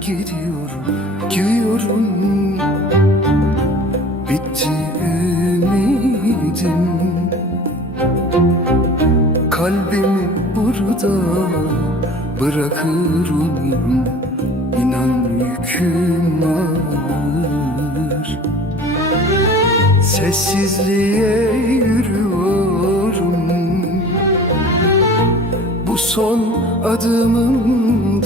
Gidiyorum, gidiyorum. Bitti ümidim. Kalbimi burada bırakırım. İnan yüküm ağır Sessizliğe yürüyorum. Bu son adımımdır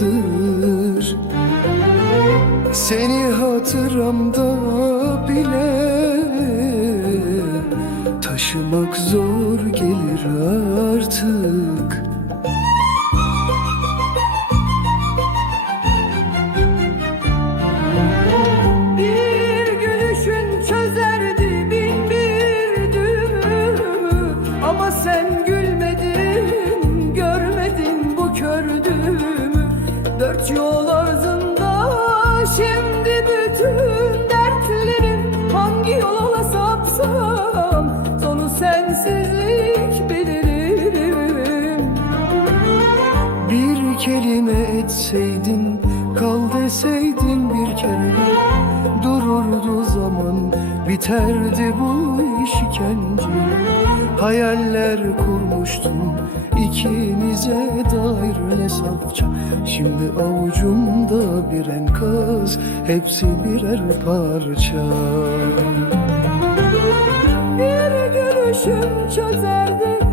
Seni hatıramda bile Taşımak zor gelir artık kelime etseydin Kal deseydin bir kere. Dururdu zaman Biterdi bu işkence Hayaller kurmuştum ikimize dair ne safça. Şimdi avucumda bir enkaz Hepsi birer parça. Bir gülüşün çözerdi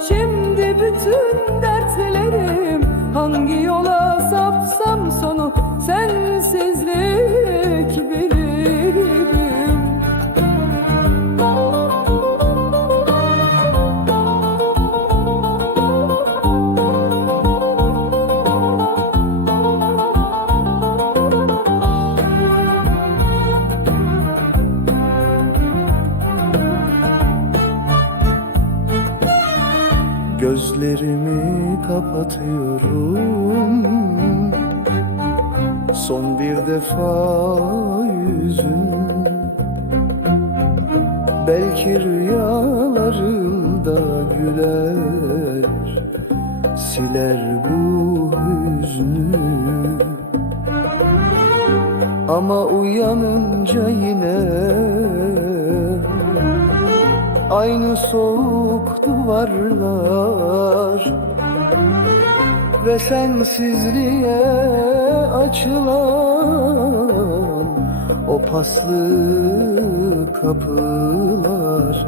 去。Gözlerimi kapatıyorum. Son bir defa yüzün Belki rüyalarımda güler Siler bu hüznü. Ama uyanınca yine Aynı soğuk duvarlar Ve sensizliğe açılan O paslı kapılar